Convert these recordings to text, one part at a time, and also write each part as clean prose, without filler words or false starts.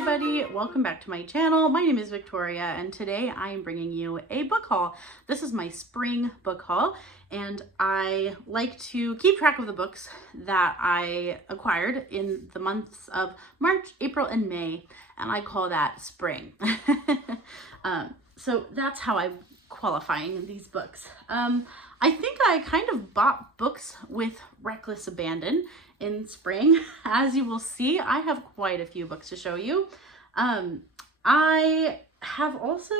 everybody, welcome back to my channel. My name is Victoria and today I am bringing you a book haul. This is my spring book haul and I like to keep track of the books that I acquired in the months of March, April, and May, and I call that spring. So that's how I'm qualifying these books. I think I kind of bought books with reckless abandon in spring. As you will see, I have quite a few books to show you. I have also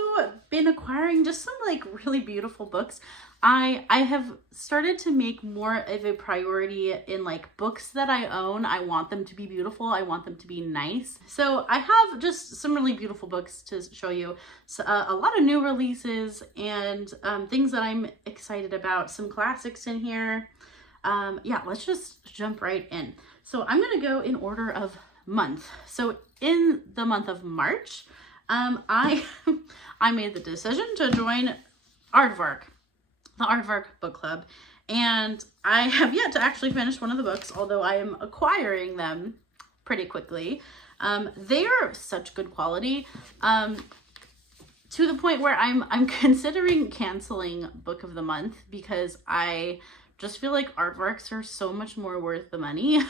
been acquiring just some like really beautiful books. I have started to make more of a priority in like books that I own. I want them to be beautiful. I want them to be nice. So I have just some really beautiful books to show you. So, a lot of new releases and things that I'm excited about. Some classics in here. Yeah, let's just jump right in. So I'm going to go in order of month. So in the month of March, I made the decision to join Aardvark, the Aardvark book club, and I have yet to actually finish one of the books, although I am acquiring them pretty quickly. They are such good quality, to the point where I'm considering canceling book of the month because I just feel like Aardvarks are so much more worth the money.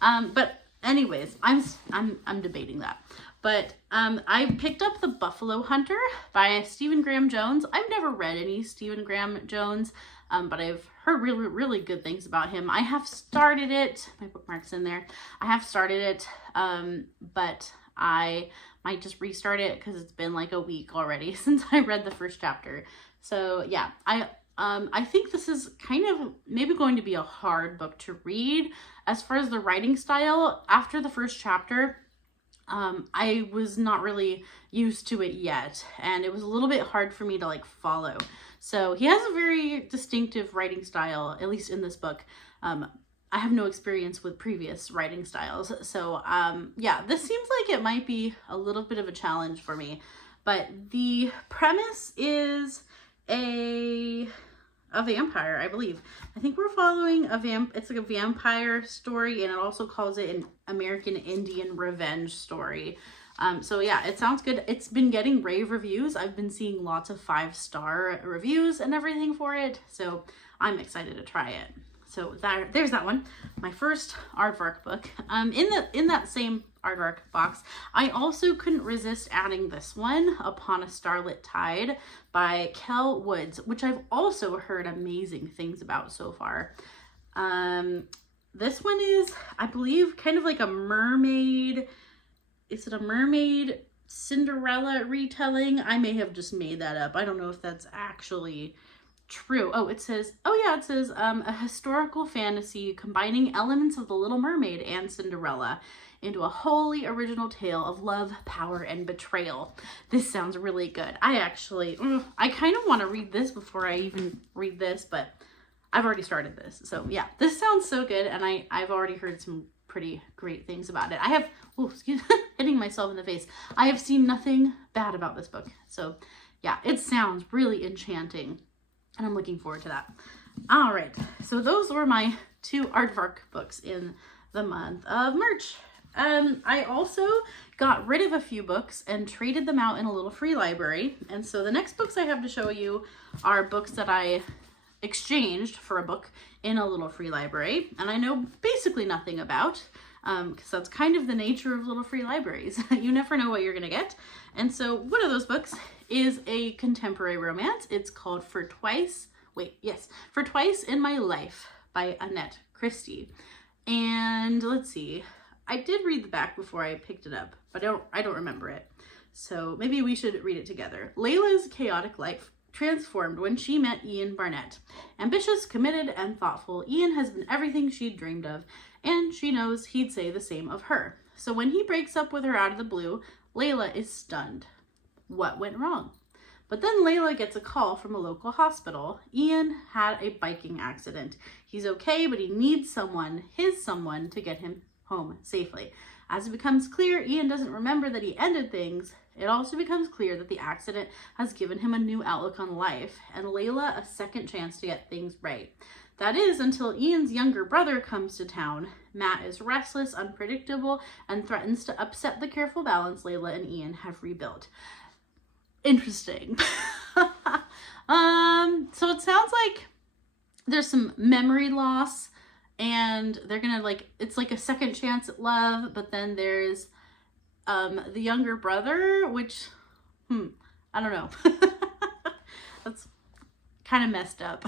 But anyways, I'm debating that. But I picked up The Buffalo Hunter by Stephen Graham Jones. I've never read any Stephen Graham Jones, but I've heard really, really good things about him. I have started it. My bookmark's in there. I have started it, but I might just restart it because it's been like a week already since I read the first chapter. So yeah, I think this is kind of maybe going to be a hard book to read. As far as the writing style, after the first chapter, I was not really used to it yet, and it was a little bit hard for me to like follow. So he has a very distinctive writing style, at least in this book. I have no experience with previous writing styles. So yeah, this seems like it might be a little bit of a challenge for me. But the premise is a vampire, I believe. I think we're following it's like a vampire story, and it also calls it an American Indian revenge story. So yeah, it sounds good. It's been getting rave reviews. I've been seeing lots of 5-star reviews and everything for it, so I'm excited to try it. So there's that one, my first Aardvark book. In that same Aardvark box, I also couldn't resist adding this one, Upon a Starlit Tide by Kell, which I've also heard amazing things about so far. This one is, I believe, kind of like a mermaid. Is it a mermaid Cinderella retelling? I may have just made that up. I don't know if that's actually true. Oh, it says a historical fantasy combining elements of The Little Mermaid and Cinderella into a wholly original tale of love, power, and betrayal. This sounds really good. I kind of want to read this before I even read this, but I've already started this. So yeah, this sounds so good, and I've already heard some pretty great things about it. I have, hitting myself in the face. I have seen nothing bad about this book. So yeah, it sounds really enchanting, and I'm looking forward to that. All right, so those were my 2 Aardvark books in the month of March. I also got rid of a few books and traded them out in a little free library. And so the next books I have to show you are books that I exchanged for a book in a little free library. And I know basically nothing about, because that's kind of the nature of little free libraries. You never know what you're going to get. And so one of those books is a contemporary romance. It's called For Twice in My Life by Annette, Christy. And let's see, I did read the back before I picked it up, but I don't remember it. So maybe we should read it together. Layla's chaotic life transformed when she met Ian Barnett. Ambitious, committed, and thoughtful, Ian has been everything she'd dreamed of, and she knows he'd say the same of her. So when he breaks up with her out of the blue, Layla is stunned. What went wrong? But then Layla gets a call from a local hospital. Ian had a biking accident. He's okay, but he needs his someone, to get him home safely. As it becomes clear Ian doesn't remember that he ended things, it also becomes clear that the accident has given him a new outlook on life, and Layla a second chance to get things right. That is until Ian's younger brother comes to town. Matt is restless, unpredictable, and threatens to upset the careful balance Layla and Ian have rebuilt. Interesting. So it sounds like there's some memory loss, and they're gonna like, it's like a second chance at love, but then there's the younger brother, which I don't know. That's kind of messed up.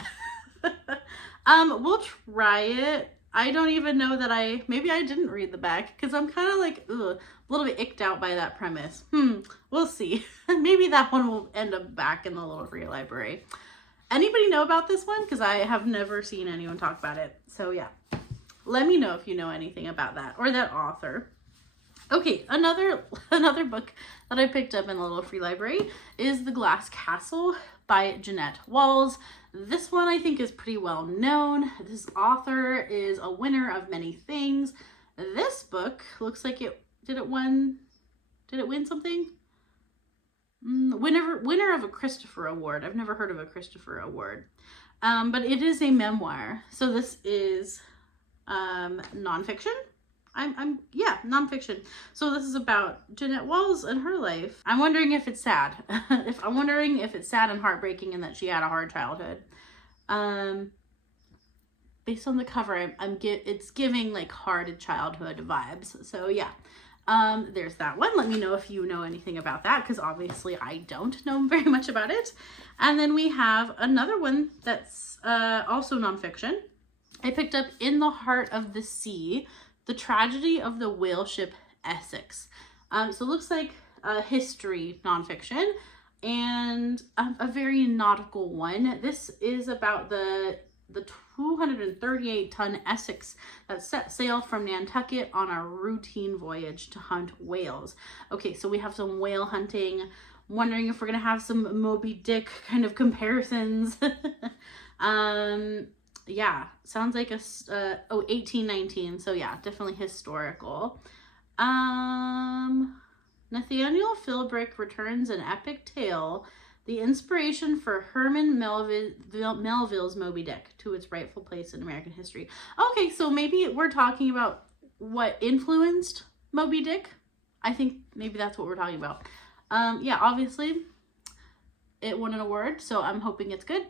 We'll try it. I don't even know that maybe I didn't read the back, because I'm kind of like, a little bit icked out by that premise. We'll see. Maybe that one will end up back in the little free library. Anybody know about this one? Because I have never seen anyone talk about it. So yeah, let me know if you know anything about that or that author. Okay, another book that I picked up in the little free library is The Glass Castle by Jeanette Walls. This one I think is pretty well known. This author is a winner of many things. This book looks like did it win something? Winner of a Christopher Award. I've never heard of a Christopher Award. But it is a memoir. So this is nonfiction. Nonfiction. So this is about Jeanette Walls and her life. I'm wondering if it's sad. I'm wondering if it's sad and heartbreaking and that she had a hard childhood. Based on the cover, it's giving like hard childhood vibes. So yeah, there's that one. Let me know if you know anything about that, because obviously I don't know very much about it. And then we have another one that's also nonfiction. I picked up In the Heart of the Sea, The Tragedy of the Whale Ship Essex. So it looks like a history nonfiction and a very nautical one. This is about the 238-ton Essex that set sail from Nantucket on a routine voyage to hunt whales. Okay, so we have some whale hunting. Wondering if we're gonna have some Moby Dick kind of comparisons. Yeah, sounds like 1819. So yeah, definitely historical. Nathaniel Philbrick returns an epic tale, the inspiration for Herman Melville's Moby Dick, to its rightful place in American history. Okay, so maybe we're talking about what influenced Moby Dick. I think maybe that's what we're talking about. Yeah, obviously it won an award, so I'm hoping it's good.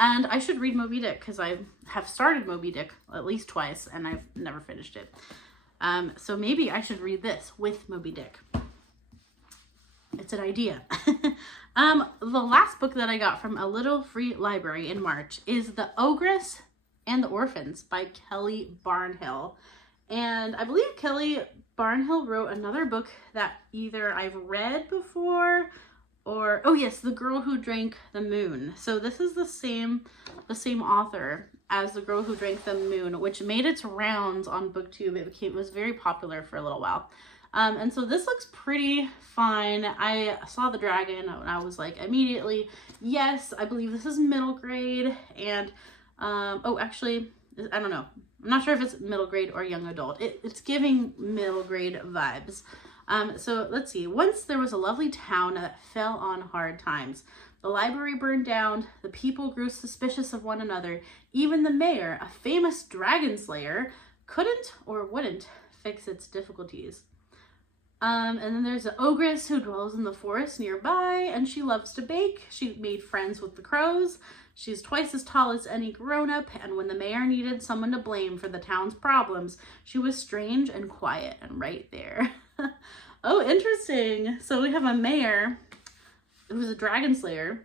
And I should read Moby Dick, because I have started Moby Dick at least twice and I've never finished it. So maybe I should read this with Moby Dick. It's an idea. The last book that I got from a little free library in March is The Ogress and the Orphans by Kelly Barnhill. And I believe Kelly Barnhill wrote another book that either I've read before or, oh yes, The Girl Who Drank the Moon. So this is the same author as The Girl Who Drank the Moon, which made its rounds on BookTube. It was very popular for a little while. And so this looks pretty fun. I saw the dragon and I was like, immediately, yes, I believe this is middle grade. And, oh, actually, I don't know. I'm not sure if it's middle grade or young adult. It's giving middle grade vibes. So let's see. Once there was a lovely town that fell on hard times. The library burned down. The people grew suspicious of one another. Even the mayor, a famous dragon slayer, couldn't or wouldn't fix its difficulties. And then there's an ogress who dwells in the forest nearby, and she loves to bake. She made friends with the crows. She's twice as tall as any grown-up, and when the mayor needed someone to blame for the town's problems, she was strange and quiet and right there. Oh, interesting. So we have a mayor who's a dragon slayer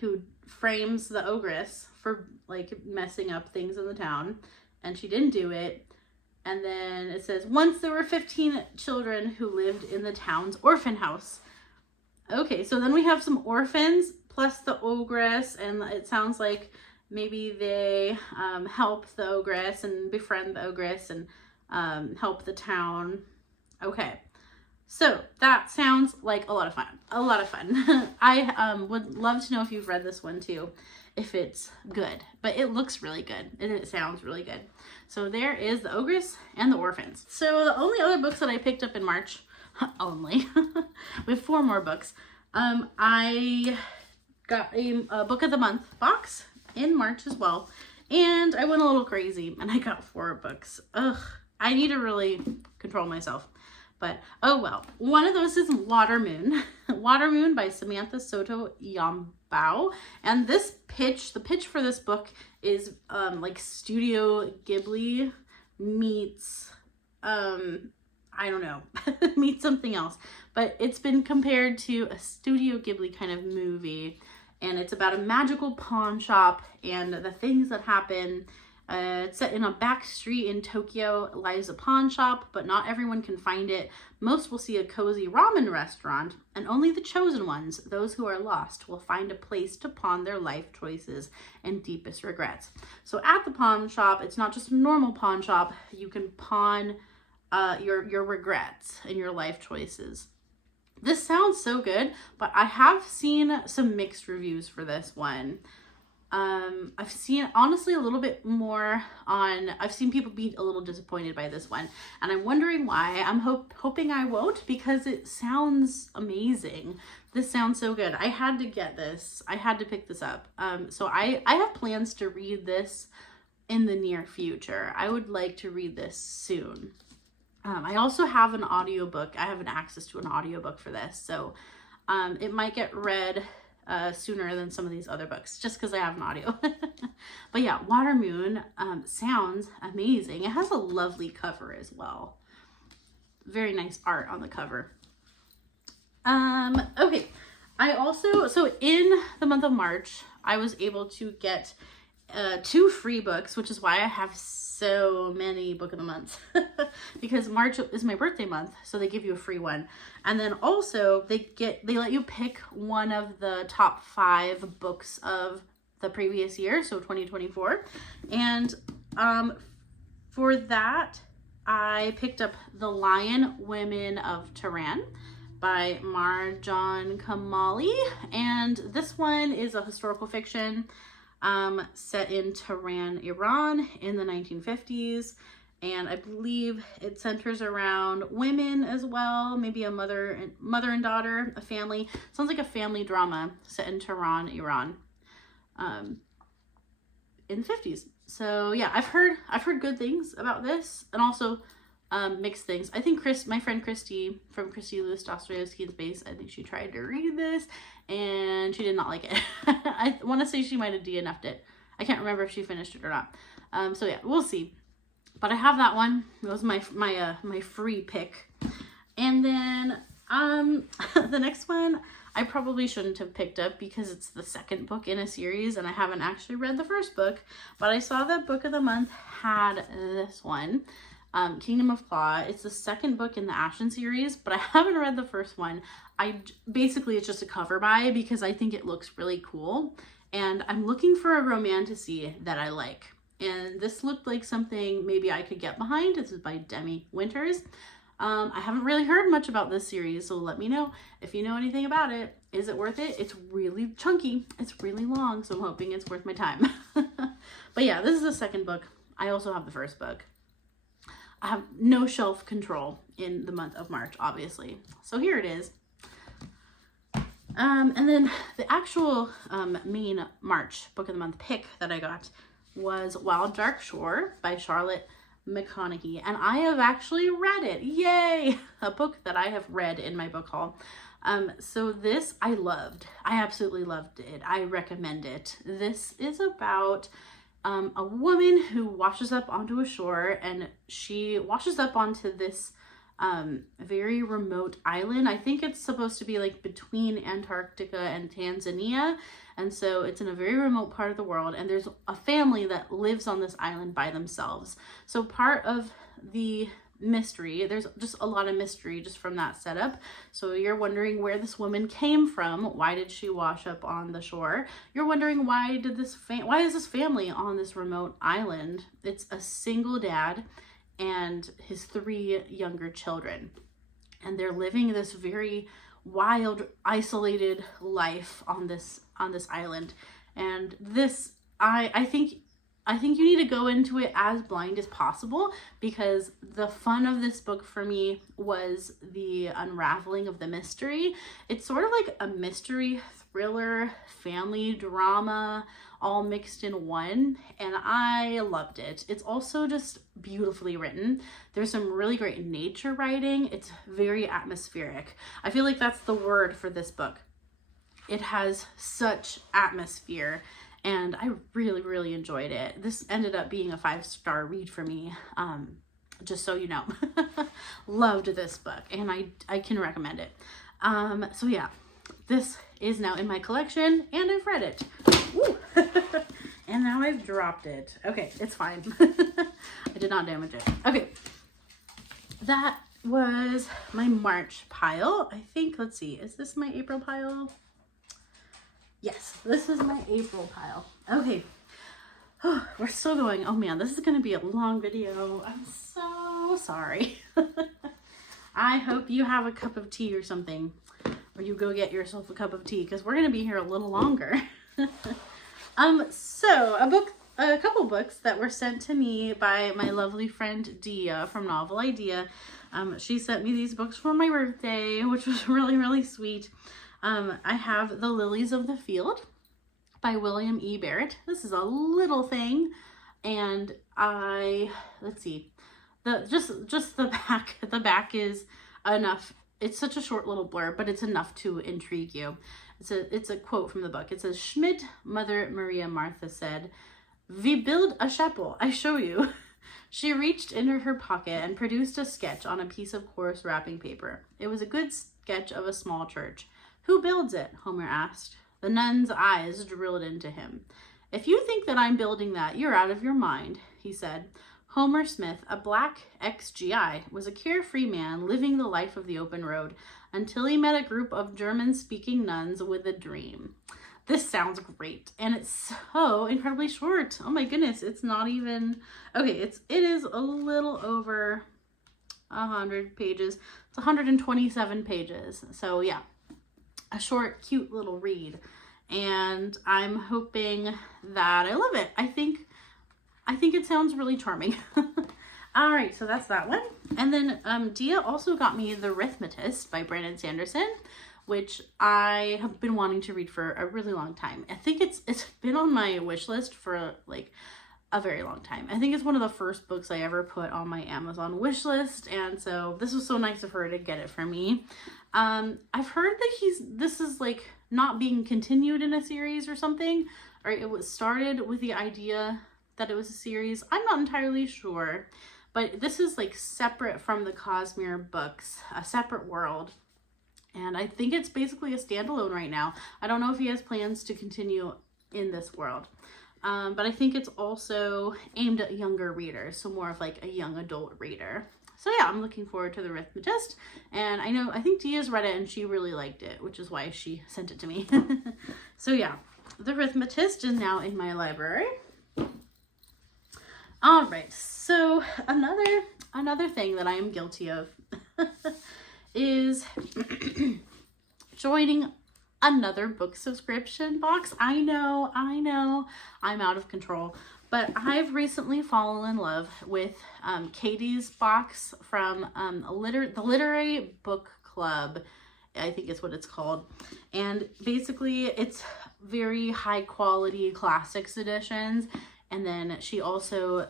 who frames the ogress for like messing up things in the town, and she didn't do it. And then it says, once there were 15 children who lived in the town's orphan house. Okay, so then we have some orphans plus the ogress, and it sounds like maybe they help the ogress and befriend the ogress and help the town. Okay, so that sounds like a lot of fun. A lot of fun. I would love to know if you've read this one too, if it's good, but it looks really good and it sounds really good. So there is The Ogress and the Orphans. So the only other books that I picked up in March, only, we have 4 more books. I got a book of the month box in March as well. And I went a little crazy and I got 4 books. Ugh, I need to really control myself. But, oh well. One of those is Water Moon. Water Moon by Samantha, Sotto, Yambao. And the pitch for this book is like Studio Ghibli meets, I don't know, meets something else. But it's been compared to a Studio Ghibli kind of movie. And it's about a magical pawn shop and the things that happen. It's set in a back street in Tokyo, lies a pawn shop, but not everyone can find it. Most will see a cozy ramen restaurant, and only the chosen ones, those who are lost, will find a place to pawn their life choices and deepest regrets. So at the pawn shop, it's not just a normal pawn shop. You can pawn your regrets and your life choices. This sounds so good, but I have seen some mixed reviews for this one. I've seen, honestly, a little bit more I've seen people be a little disappointed by this one, and I'm wondering why. I'm hoping I won't, because it sounds amazing. This sounds so good. I had to get this. I had to pick this up. So I have plans to read this in the near future. I would like to read this soon. I also have an audiobook. I have an access to an audiobook for this, so it might get read sooner than some of these other books, just because I have an audio. But yeah, Water Moon sounds amazing. It has a lovely cover as well. Very nice art on the cover. Okay, I also, so in the month of March, I was able to get 2 free books, which is why I have so many book of the month. Because March is my birthday month, so they give you a free one. And then also they let you pick one of the top 5 books of the previous year, so 2024. And for that, I picked up The Lion Women of Tehran by Marjan Kamali. And this one is a historical fiction set in Tehran, Iran in the 1950s. And I believe it centers around women as well, maybe a mother and daughter, a family. Sounds like a family drama set in Tehran, Iran, in the 50s. So yeah, I've heard good things about this, and also mixed things. I think my friend Christy from Christie Lewis Dostoevsky in Space, I think she tried to read this and she did not like it. I want to say she might have DNF'd it. I can't remember if she finished it or not. So yeah, we'll see. But I have that one. It was my free pick. And then the next one I probably shouldn't have picked up because it's the second book in a series and I haven't actually read the first book. But I saw that Book of the Month had this one. Kingdom of Claw. It's the second book in the Ashen series, but I haven't read the first one. Basically it's just a cover buy because I think it looks really cool, and I'm looking for a romantasy that I like. And this looked like something maybe I could get behind. This is by Demi Winters. I haven't really heard much about this series, so let me know if you know anything about it. Is it worth it? It's really chunky. It's really long, so I'm hoping it's worth my time. But yeah, this is the second book. I also have the first book. I have no shelf control in the month of March, obviously. So here it is. And then the actual main March Book of the Month pick that I got was Wild Dark Shore by Charlotte McConaghy. And I have actually read it. Yay! A book that I have read in my book haul. So this I loved. I absolutely loved it. I recommend it. This is about a woman who washes up onto a shore, and she washes up onto this very remote island. I think it's supposed to be like between Antarctica and Tanzania, and so it's in a very remote part of the world, and there's a family that lives on this island by themselves. So part of the mystery, there's just a lot of mystery just from that setup. So you're wondering where this woman came from. Why did she wash up on the shore? You're wondering why is this family on this remote island? It's a single dad and his 3 younger children, and they're living this very wild, isolated life on this island. And this, I think you need to go into it as blind as possible, because the fun of this book for me was the unraveling of the mystery. It's sort of like a mystery thriller, family drama, all mixed in one, and I loved it. It's also just beautifully written. There's some really great nature writing. It's very atmospheric. I feel like that's the word for this book. It has such atmosphere, and I really, really enjoyed it. This ended up being a 5-star read for me, just so you know. Loved this book, and I can recommend it. So yeah, this is now in my collection, and I've read it. Woo! And now I've dropped it. Okay, it's fine. I did not damage it. Okay, that was my March pile. I think, let's see, is this my April pile? Yes, this is my April pile. Okay, we're still going. Oh man, this is going to be a long video. I'm so sorry. I hope you have a cup of tea or something, or you go get yourself a cup of tea, because we're going to be here a little longer. So a couple books that were sent to me by my lovely friend Dia from Novel Idea. She sent me these books for my birthday, which was really, really sweet. I have The Lilies of the Field by William E. Barrett. This is a little thing, and let's see, just the back is enough. It's such a short little blurb, but it's enough to intrigue you. It's a quote from the book. It says, Schmidt, Mother Maria Martha said, "We build a chapel, I show you." She reached into her pocket and produced a sketch on a piece of coarse wrapping paper. It was a good sketch of a small church. "Who builds it?" Homer asked. The nun's eyes drilled into him. "If you think that I'm building that, you're out of your mind," he said. Homer Smith, a black ex-GI, was a carefree man living the life of the open road until he met a group of German-speaking nuns with a dream. This sounds great, and it's so incredibly short. Oh my goodness, it's not even... Okay, it is a little over 100 pages. It's 127 pages. So yeah, a short, cute little read. And I'm hoping that I love it. I think it sounds really charming. All right, so that's that one. And then Dia also got me The Rithmatist by Brandon Sanderson, which I have been wanting to read for a really long time. I think it's been on my wish list for like a very long time. I think it's one of the first books I ever put on my Amazon wish list, and so this was so nice of her to get it for me. I've heard that this is like not being continued in a series or something, or it was started with the idea that it was a series. I'm not entirely sure, but this is like separate from the Cosmere books, a separate world. And I think it's basically a standalone right now. I don't know if he has plans to continue in this world. But I think it's also aimed at younger readers, so more of like a young adult reader. So yeah, I'm looking forward to The Rithmatist. And I think Dia's read it and she really liked it, which is why she sent it to me. So yeah, The Rithmatist is now in my library. All right, so another thing that I am guilty of is joining another book subscription box. I know, I'm out of control, but I've recently fallen in love with Katie's box from the Literary Book Club, I think is what it's called. And basically it's very high quality classics editions. And then she also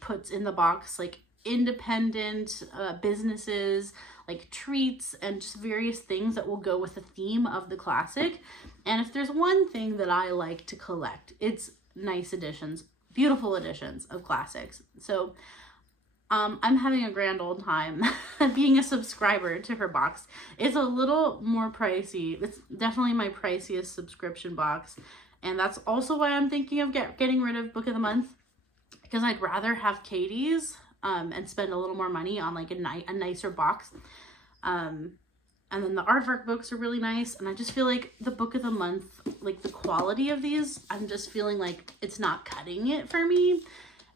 puts in the box like independent businesses, like treats and just various things that will go with the theme of the classic. And if there's one thing that I like to collect, it's nice editions, beautiful editions of classics. So I'm having a grand old time being a subscriber to her box. It's a little more pricey. It's definitely my priciest subscription box. And that's also why I'm thinking of getting rid of Book of the Month, because I'd rather have Katie's and spend a little more money on like a nicer box. And then the aardvark books are really nice, and I just feel like the Book of the Month, like the quality of these, I'm just feeling like it's not cutting it for me.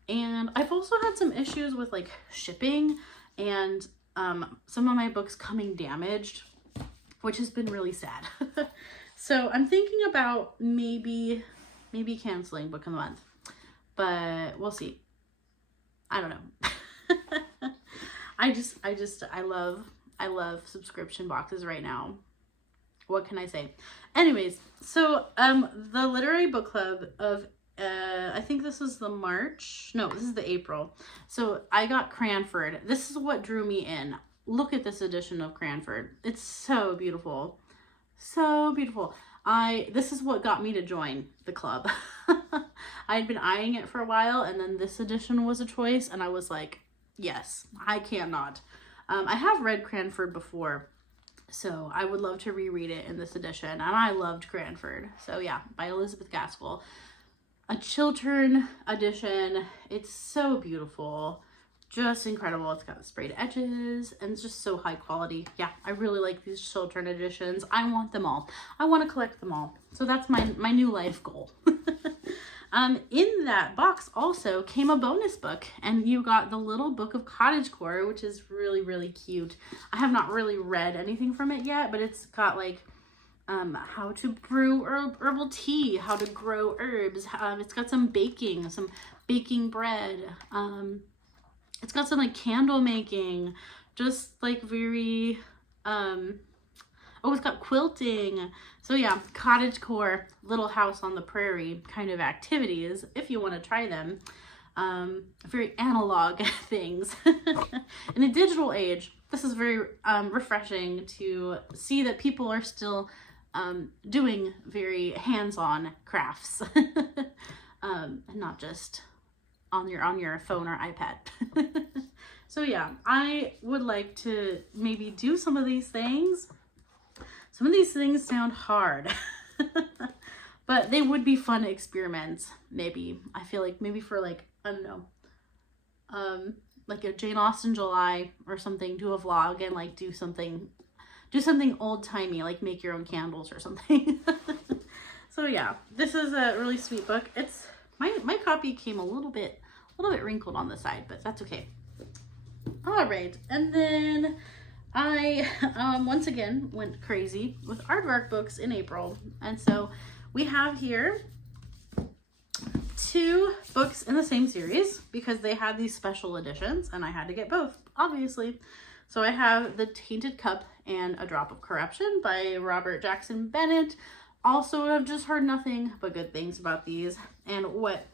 And I've also had some issues with like shipping and some of my books coming damaged, which has been really sad. So I'm thinking about maybe canceling Book of the Month, but we'll see. I don't know. I love subscription boxes right now. what can I say? Anyways, so the literary book club of I think this is the March. No, this is the April. So I got Cranford. This is what drew me in. Look at this edition of Cranford. It's so beautiful. So beautiful. This is what got me to join the club. I had been eyeing it for a while, and then this edition was a choice, and I was like, yes, I cannot. I have read Cranford before, so I would love to reread it in this edition, and I loved Cranford. So yeah, by Elizabeth Gaskell. A Chiltern edition. It's so beautiful. Just incredible. It's got the sprayed edges, and it's just so high quality. Yeah, I really like these Chiltern editions. I want them all. I want to collect them all. So that's my new life goal. In that box also came a bonus book, and you got the Little Book of Cottagecore, which is really, really cute. I have not really read anything from it yet, but it's got like how to brew herbal tea, how to grow herbs. It's got some baking bread. It's got some like candle making, just like very, oh, it's got quilting. So yeah, cottagecore, Little House on the Prairie kind of activities, if you want to try them. Very analog things. In a digital age, this is very refreshing to see that people are still doing very hands-on crafts, and not just on your phone or iPad. So yeah, I would like to maybe do some of these things. Some of these things sound hard, but they would be fun experiments. Maybe I feel like maybe for like, I don't know, like a Jane Austen July or something, do a vlog and like do something old timey, like make your own candles or something. So yeah, this is a really sweet book. It's my copy came a little bit wrinkled on the side, but that's okay. All right, and then I once again went crazy with aardvark books in April, and so we have here 2 books in the same series because they had these special editions, and I had to get both, obviously. So I have The Tainted Cup and A Drop of Corruption by Robert Jackson Bennett. Also, I've just heard nothing but good things about these, and what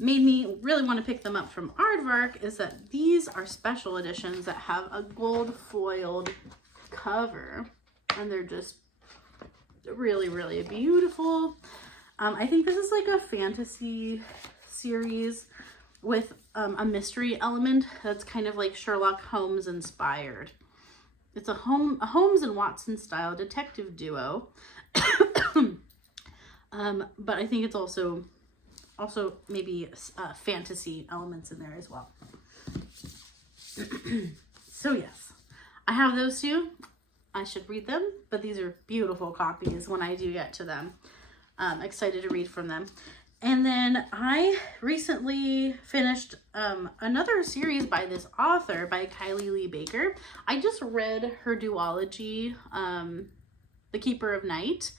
made me really want to pick them up from Aardvark is that these are special editions that have a gold foiled cover, and they're just really, really beautiful. I think this is like a fantasy series with a mystery element that's kind of like Sherlock Holmes inspired. It's a Holmes and Watson style detective duo. But I think it's also maybe fantasy elements in there as well. So yes, I have those 2. I should read them, but these are beautiful copies when I do get to them. Excited to read from them. And then I recently finished another series by this author, by Kylie Lee Baker. I just read her duology, The Keeper of Night,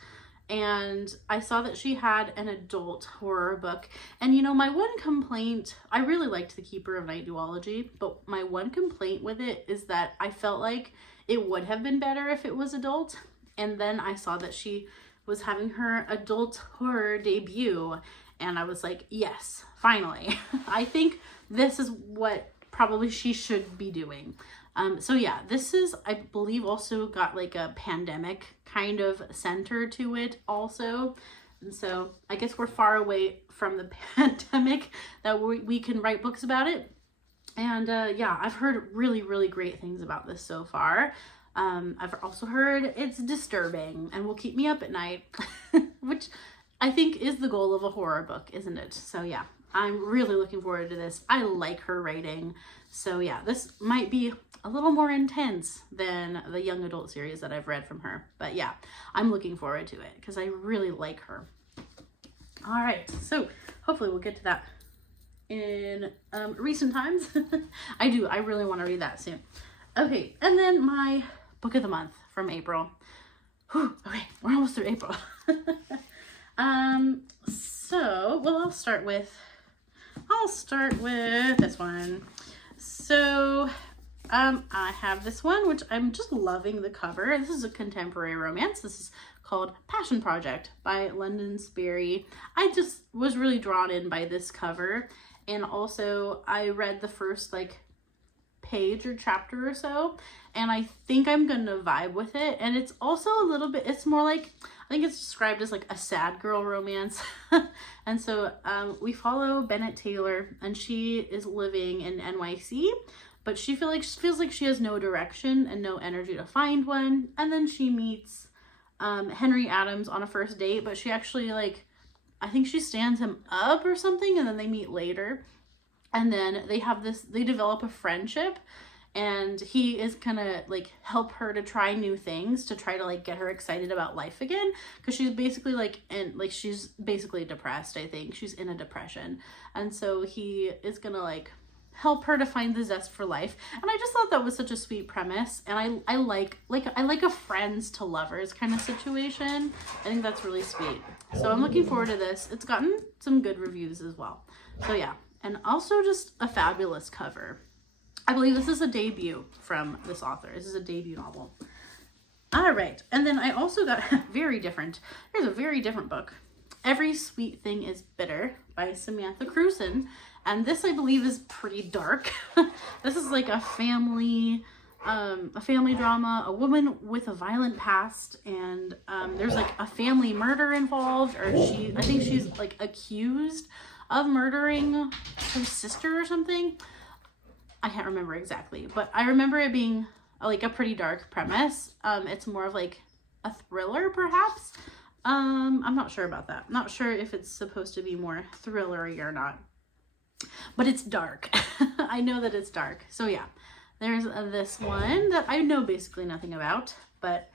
and I saw that she had an adult horror book. And you know, my one complaint, I really liked The Keeper of Night duology, but my one complaint with it is that I felt like it would have been better if it was adult. And then I saw that she was having her adult horror debut, and I was like, yes, finally. I think this is what probably she should be doing. So yeah, this is, I believe, also got like a pandemic kind of center to it also. And so I guess we're far away from the pandemic that we can write books about it. And yeah, I've heard really, really great things about this so far. I've also heard it's disturbing and will keep me up at night, which I think is the goal of a horror book, isn't it? So yeah, I'm really looking forward to this. I like her writing. So yeah, this might be a little more intense than the young adult series that I've read from her. But yeah, I'm looking forward to it because I really like her. All right, so hopefully we'll get to that in recent times. I really want to read that soon. Okay, and then my book of the month from April. Whew, okay, we're almost through April. So, well, I'll start with this one. So, I have this one, which I'm just loving the cover. This is a contemporary romance. This is called Passion Project by London Sperry. I just was really drawn in by this cover. And also I read the first like page or chapter or so, and I think I'm gonna vibe with it. And it's also a little bit, it's more like, I think it's described as like a sad girl romance. And so we follow Bennett Taylor, and she is living in NYC, but she feels like she has no direction and no energy to find one. And then she meets Henry Adams on a first date, but she actually like, I think she stands him up or something, and then they meet later. And then they develop a friendship, and he is gonna like help her to try new things to try to like get her excited about life again, because she's basically she's basically depressed. I think she's in a depression, and so he is gonna like help her to find the zest for life. And I just thought that was such a sweet premise, and I like a friends to lovers kind of situation. I think that's really sweet. So I'm looking forward to this. It's gotten some good reviews as well. So yeah. And also just a fabulous cover. I believe this is a debut from this author. This is a debut novel. All right. And then I also got here's a very different book. Every Sweet Thing is Bitter by Samantha Crewson. And this, I believe, is pretty dark. This is like a family drama, a woman with a violent past, and there's like a family murder involved, or I think she's like accused of murdering her sister or something. I can't remember exactly, but I remember it being like a pretty dark premise. It's more of like a thriller, perhaps. I'm not sure about that. Not sure if it's supposed to be more thrillery or not, but it's dark. I know that it's dark. So yeah, there's this one that I know basically nothing about, but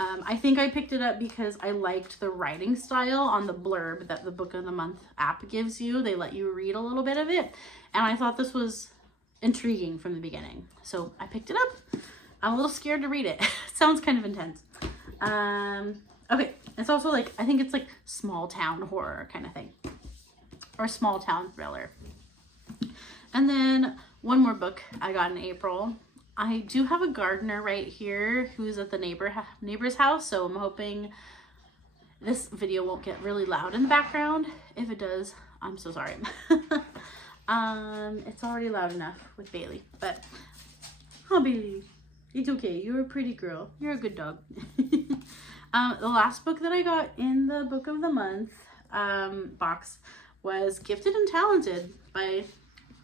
I think I picked it up because I liked the writing style on the blurb that the Book of the Month app gives you. They let you read a little bit of it, and I thought this was intriguing from the beginning. So I picked it up. I'm a little scared to read it. It sounds kind of intense. Okay, it's also like, I think it's like small town horror kind of thing, or small town thriller. And then one more book I got in April. I do have a gardener right here who's at the neighbor's house, so I'm hoping this video won't get really loud in the background. If it does, I'm so sorry. It's already loud enough with Bailey, but oh, Bailey, it's okay. You're a pretty girl. You're a good dog. The last book that I got in the Book of the Month box was Gifted and Talented by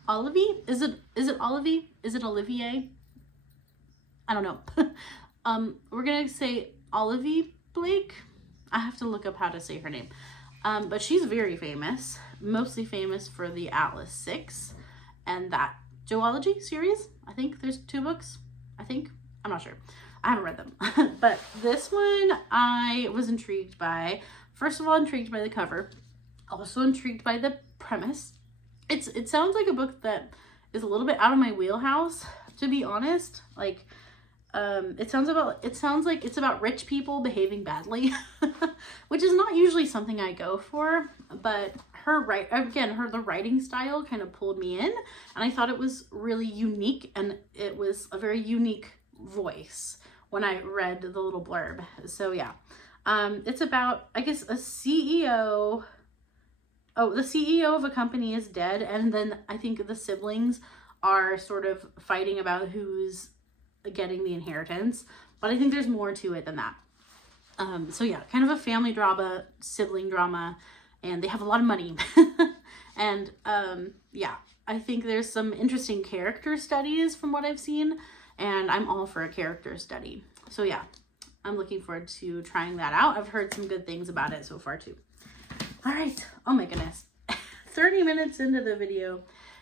Olivie. Is it Olivie? Is it Olivier? I don't know. We're gonna say Olivie Blake. I have to look up how to say her name. But she's very famous, mostly famous for the Atlas 6 and that Zoology series. I think there's 2 books. I'm not sure. I haven't read them. But this one I was intrigued by. First of all, intrigued by the cover. Also intrigued by the premise. It sounds like a book that is a little bit out of my wheelhouse, to be honest. Like, it sounds like it's about rich people behaving badly, which is not usually something I go for, but the writing style kind of pulled me in, and I thought it was really unique, and it was a very unique voice when I read the little blurb. So yeah, it's about, I guess, a CEO. Oh, the CEO of a company is dead, and then I think the siblings are sort of fighting about who's getting the inheritance, but I think there's more to it than that. So yeah, kind of a family drama, sibling drama, and they have a lot of money. And yeah, I think there's some interesting character studies from what I've seen, and I'm all for a character study. So yeah, I'm looking forward to trying that out. I've heard some good things about it so far too. All right, oh my goodness, 30 minutes into the video,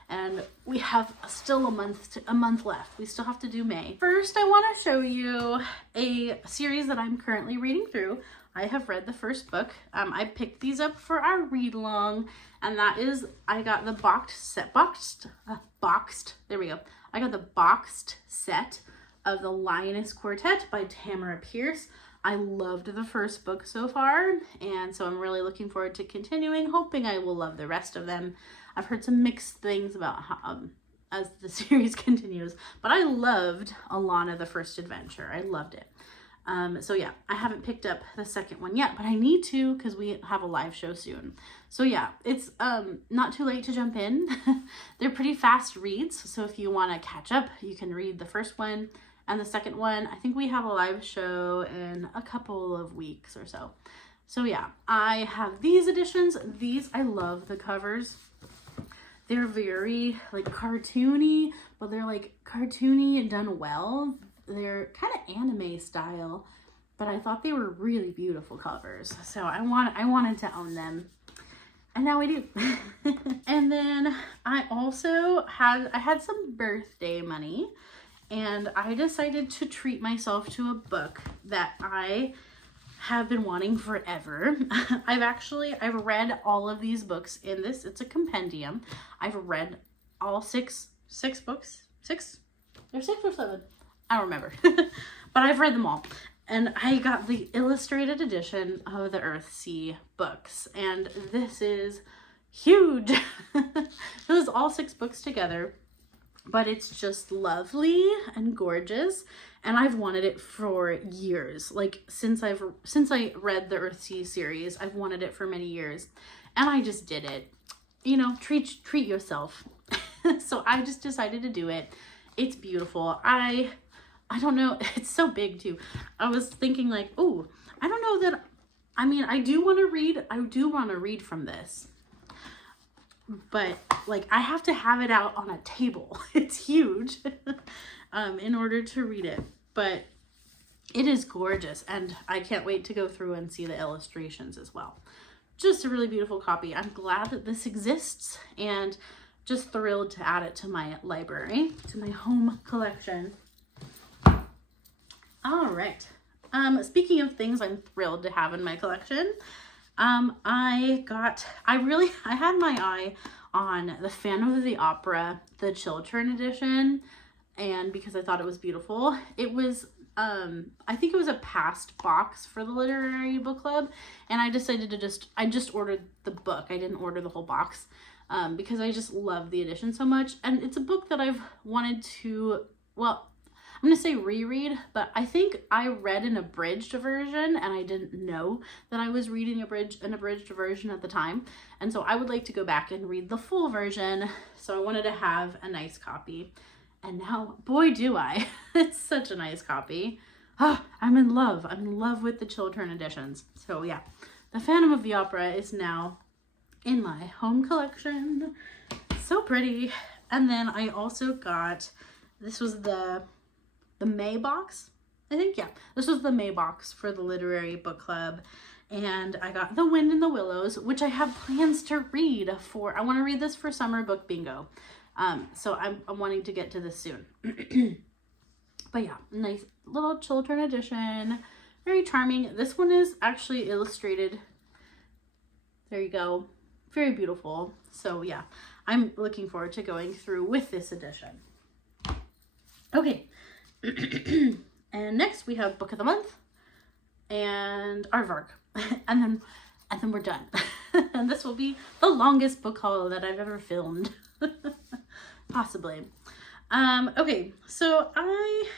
and we have still a month left. We still have to do May. First, I want to show you a series that I'm currently reading through. I have read the first book. I picked these up for our read along, and that is, I got the there we go. I got the boxed set of The Lioness Quartet by Tamara Pierce. I loved the first book so far, and so I'm really looking forward to continuing, hoping I will love the rest of them. I've heard some mixed things about as the series continues. But I loved Alana the First Adventure. I loved it. So yeah, I haven't picked up the second one yet, but I need to because we have a live show soon. So yeah, it's not too late to jump in. They're pretty fast reads, so if you want to catch up, you can read the first one and the second one. I think we have a live show in a couple of weeks or so. So yeah, I have these editions. These, I love the covers. They're very like cartoony, but they're like cartoony and done well. They're kind of anime style, but I thought they were really beautiful covers. So I wanted to own them. And now I do. And then I also had some birthday money, and I decided to treat myself to a book that I have been wanting forever. I've read all of these books in this. It's a compendium. I've read all six books. Six? There's 6 or 7. I don't remember. But I've read them all. And I got the illustrated edition of the Earthsea books. And this is huge. It was all 6 books together. But it's just lovely and gorgeous. And I've wanted it for years. Like since I read the Earthsea series, I've wanted it for many years. And I just did it. You know, treat yourself. So I just decided to do it. It's beautiful. I don't know. It's so big too. I was thinking like, oh, I don't know that. I mean, I do want to read from this. But like, I have to have it out on a table. It's huge in order to read it. But it is gorgeous. And I can't wait to go through and see the illustrations as well. Just a really beautiful copy. I'm glad that this exists and just thrilled to add it to my library, to my home collection. All right. Speaking of things I'm thrilled to have in my collection, I had my eye on the Phantom of the Opera, the Children edition, and because I thought it was beautiful. It was, I think it was a past box for the literary book club, and I decided to I just ordered the book. I didn't order the whole box, because I just love the edition so much, and it's a book that I've wanted to, well, I'm going to say reread, but I think I read an abridged version and I didn't know that I was reading an abridged version at the time. And so I would like to go back and read the full version. So I wanted to have a nice copy. And now, boy, do I. It's such a nice copy. Oh, I'm in love. I'm in love with the Children editions. So yeah, the Phantom of the Opera is now in my home collection. So pretty. And then I also got, this was the May box, I think, yeah. This was the May box for the literary book club. And I got The Wind in the Willows, which I have plans to read for. I want to read this for summer book bingo. So I'm wanting to get to this soon. But yeah, nice little children edition. Very charming. This one is actually illustrated. There you go. Very beautiful. So yeah, I'm looking forward to going through with this edition. Okay. And next we have Book of the Month and Aardvark. and then we're done. And this will be the longest book haul that I've ever filmed. Possibly. Okay, so I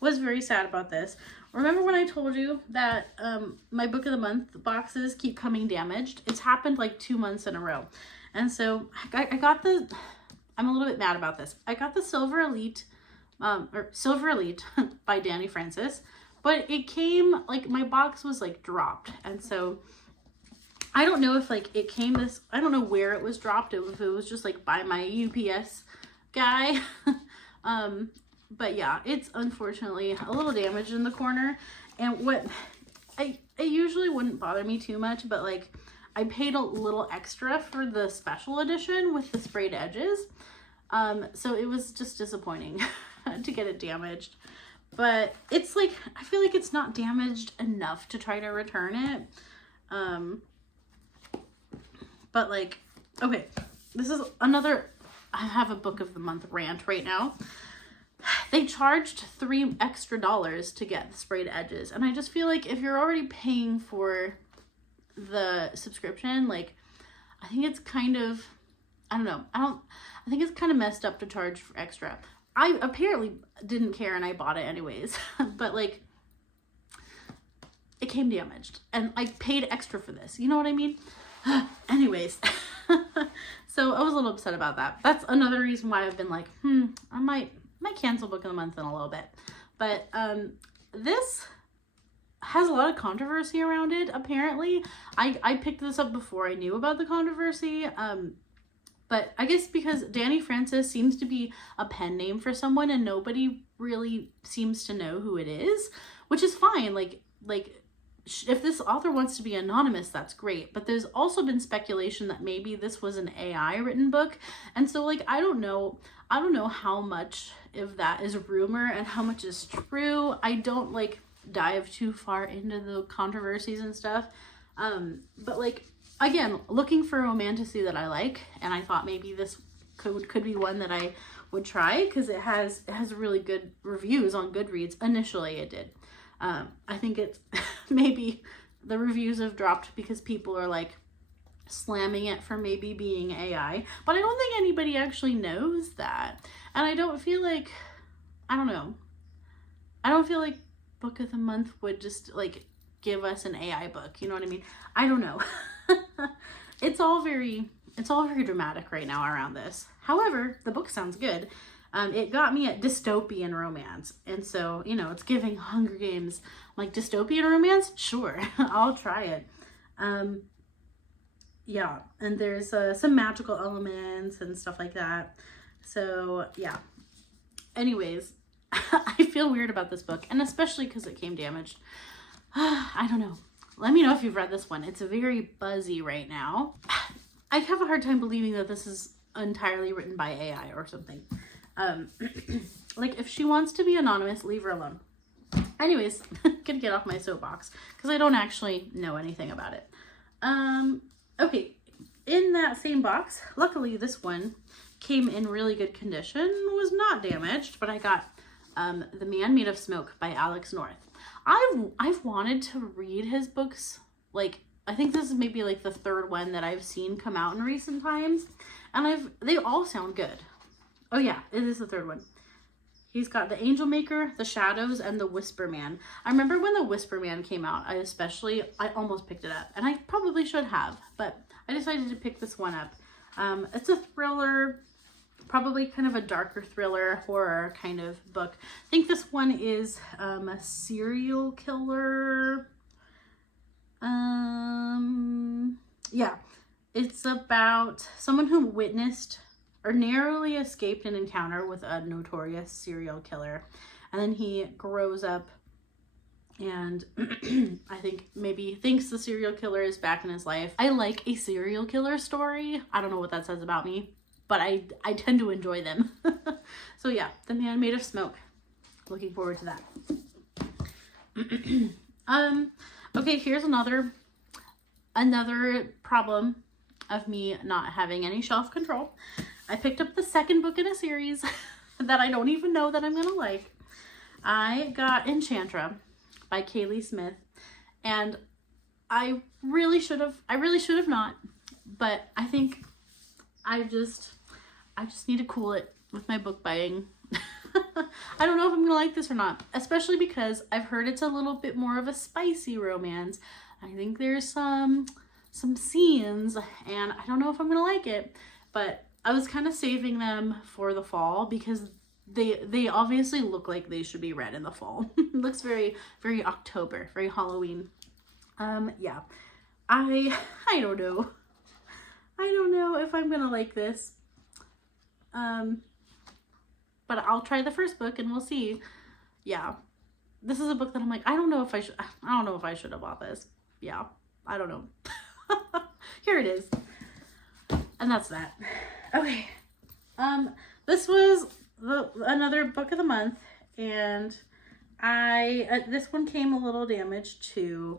was very sad about this. Remember when I told you that my Book of the Month boxes keep coming damaged? It's happened like 2 months in a row. And so I got I'm a little bit mad about this. I got the Silver Elite by Danny Francis, but it came, like, my box was like dropped, and so I don't know if like it came I don't know where it was dropped, if it was just like by my UPS guy. But yeah, it's unfortunately a little damaged in the corner, and what it usually wouldn't bother me too much, but like I paid a little extra for the special edition with the sprayed edges, so it was just disappointing to get it damaged. But it's like, I feel like it's not damaged enough to try to return it. But like, okay, this is another, I have a Book of the Month rant right now. They charged $3 extra to get the sprayed edges, and I just feel like if you're already paying for the subscription, like, I think it's kind of I don't know. I think it's kind of messed up to charge for extra. I apparently didn't care and I bought it anyways. But like, it came damaged and I paid extra for this. You know what I mean? Anyways. So I was a little upset about that. That's another reason why I've been like, I might cancel book of the month in a little bit. But this has a lot of controversy around it, apparently. I picked this up before I knew about the controversy. But I guess because Danny Francis seems to be a pen name for someone and nobody really seems to know who it is, which is fine. Like if this author wants to be anonymous, that's great. But there's also been speculation that maybe this was an AI written book. And so like, I don't know how much of that is rumor and how much is true. I don't like dive too far into the controversies and stuff. But like, again, looking for romantasy that I like, and I thought maybe this could be one that I would try because it has really good reviews on Goodreads. Initially it did. I think it's maybe the reviews have dropped because people are like slamming it for maybe being AI, but I don't think anybody actually knows that. And I don't feel like, I don't feel like book of the month would just like give us an AI book. You know what I mean? I don't know. It's all very dramatic right now around this. However, the book sounds good. It got me at dystopian romance. And so, you know, it's giving Hunger Games. Like, dystopian romance? Sure. I'll try it. Yeah. And there's some magical elements and stuff like that. So, yeah. Anyways, I feel weird about this book. And especially because it came damaged. I don't know. Let me know if you've read this one. It's very buzzy right now. I have a hard time believing that this is entirely written by AI or something. Like, if she wants to be anonymous, leave her alone. Anyways, gonna get off my soapbox because I don't actually know anything about it. Okay, in that same box, luckily this one came in really good condition, was not damaged, but I got The Man Made of Smoke by Alex North. I've wanted to read his books. Like, I think this is maybe like the third one that I've seen come out in recent times, and they all sound good. Oh yeah, it is the third one. He's got The Angel Maker, The Shadows, and The Whisper Man. I remember when The Whisper Man came out, I almost picked it up, and I probably should have, but I decided to pick this one up. It's a thriller, probably kind of a darker thriller, horror kind of book. I think this one is a serial killer. Yeah, it's about someone who witnessed or narrowly escaped an encounter with a notorious serial killer. And then he grows up and I think maybe thinks the serial killer is back in his life. I like a serial killer story. I don't know what that says about me, but I tend to enjoy them. So yeah, The Man Made of Smoke. Looking forward to that. Okay, here's another problem of me not having any shelf control. I picked up the second book in a series that I don't even know that I'm gonna like. I got Enchantra by Kylie Smith, and I really should have not, but I think I just need to cool it with my book buying. I don't know if I'm gonna like this or not, especially because I've heard it's a little bit more of a spicy romance. I think there's some scenes, and I don't know if I'm gonna like it, but I was kind of saving them for the fall because they obviously look like they should be read in the fall. It looks very, very October, very Halloween. Yeah, I don't know. I don't know if I'm gonna like this. But I'll try the first book and we'll see. Yeah, this is a book that I'm like, I don't know if I should have bought this. Yeah, I don't know. Here it is. And that's that. Okay. This was another book of the month, and this one came a little damaged too.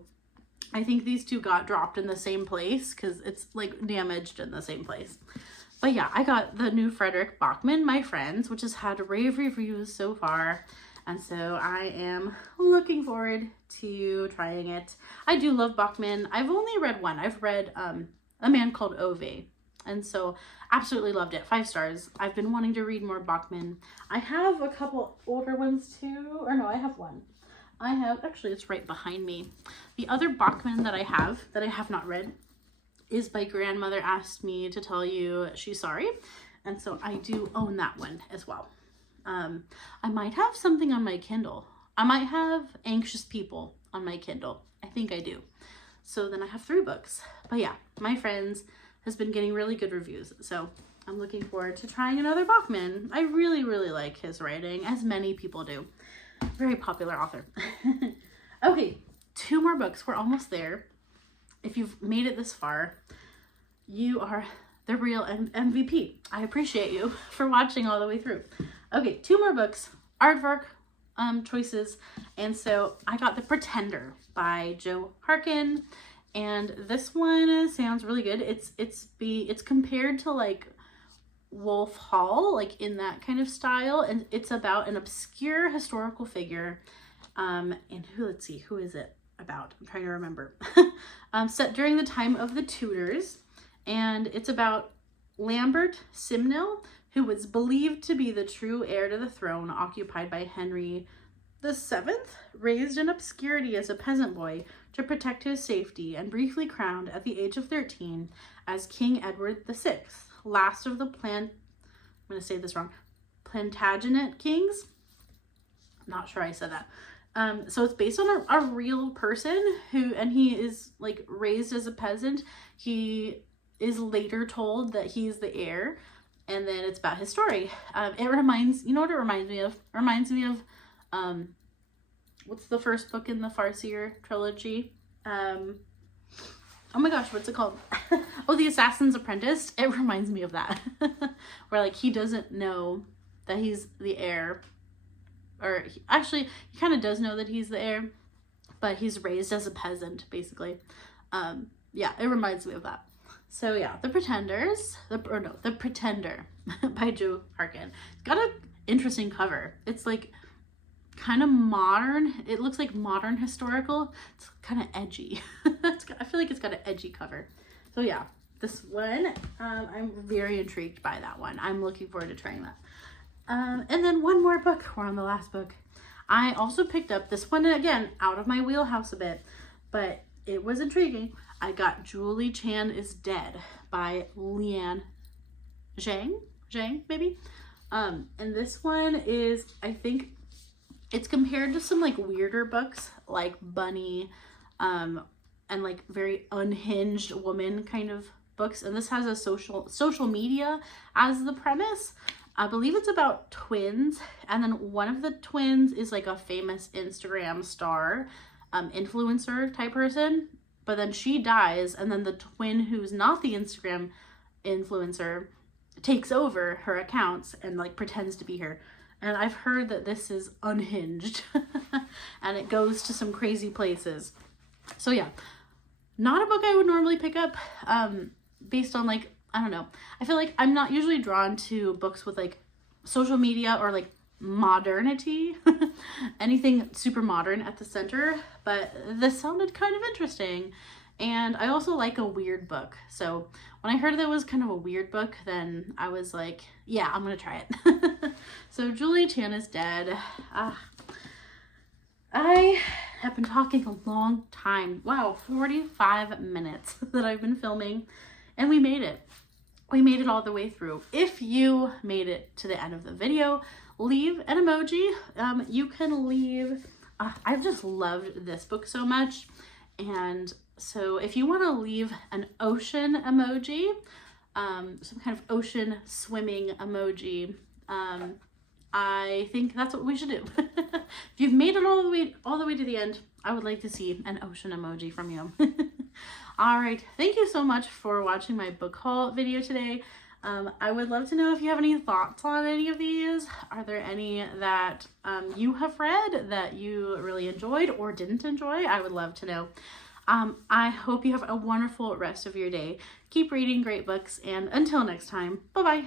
I think these two got dropped in the same place because it's like damaged in the same place. But yeah, I got the new Frederick Bachman, My Friends, which has had rave reviews so far. And so I am looking forward to trying it. I do love Bachman. I've only read one. I've read A Man Called Ove. And so absolutely loved it. 5 stars. I've been wanting to read more Bachman. I have a couple older ones too. Or no, I have one. I have, actually it's right behind me. The other Bachman that I have not read is by Grandmother Asked Me to Tell You She's Sorry. And so I do own that one as well. I might have something on my Kindle. I might have Anxious People on my Kindle. I think I do. So then I have 3 books. But yeah, My Friends has been getting really good reviews. So I'm looking forward to trying another Bachman. I really, really like his writing, as many people do. Very popular author. Okay, 2 more books. We're almost there. If you've made it this far, you are the real MVP. I appreciate you for watching all the way through. Okay, 2 more books, aardvark choices. And so I got The Pretender by Jo Harkin. And this one sounds really good. It's compared to like Wolf Hall, like in that kind of style, and it's about an obscure historical figure. And let's see, who is it about? I'm trying to remember. Set during the time of the Tudors, and it's about Lambert Simnel, who was believed to be the true heir to the throne occupied by Henry VII, raised in obscurity as a peasant boy to protect his safety, and briefly crowned at the age of 13 as King Edward VI, last of the I'm going to say this wrong, Plantagenet kings. I'm not sure I said that. So it's based on a real person and he is like raised as a peasant. He is later told that he's the heir, and then it's about his story. It reminds, you know what it reminds me of? It reminds me of, what's the first book in the Farseer trilogy? Oh my gosh, what's it called? Oh, The Assassin's Apprentice. It reminds me of that. Where like he doesn't know that he's the heir. Or actually, he kind of does know that he's the heir, but he's raised as a peasant, basically. Yeah, it reminds me of that. So yeah, The Pretender by Jo Harkin. It's got an interesting cover. It's like kind of modern. It looks like modern historical. It's kind of edgy. I feel like it's got an edgy cover. So yeah, this one, I'm very intrigued by that one. I'm looking forward to trying that. And then one more book. We're on the last book. I also picked up this one, again, out of my wheelhouse a bit, but it was intriguing. I got Julie Chan is Dead by Leanne Zeng, maybe. And this one is, I think, it's compared to some like weirder books like Bunny, and like very unhinged woman kind of books. And this has a social media as the premise. I believe it's about twins, and then one of the twins is like a famous Instagram star, influencer type person, but then she dies, and then the twin who's not the Instagram influencer takes over her accounts and like pretends to be her. And I've heard that this is unhinged and it goes to some crazy places. So yeah, not a book I would normally pick up, based on like, I don't know. I feel like I'm not usually drawn to books with like social media or like modernity, anything super modern at the center, but this sounded kind of interesting. And I also like a weird book. So when I heard that it was kind of a weird book, then I was like, yeah, I'm going to try it. So Julie Chan is Dead. I have been talking a long time. Wow, 45 minutes that I've been filming, and we made it. We made it all the way through. If you made it to the end of the video, leave an emoji. You can leave, I've just loved this book so much. And so if you want to leave an ocean emoji, some kind of ocean swimming emoji, I think that's what we should do. If you've made it all the way to the end, I would like to see an ocean emoji from you. All right, thank you so much for watching my book haul video today. I would love to know if you have any thoughts on any of these. Are there any that you have read that you really enjoyed or didn't enjoy? I would love to know. I hope you have a wonderful rest of your day. Keep reading great books, and until next time, bye-bye.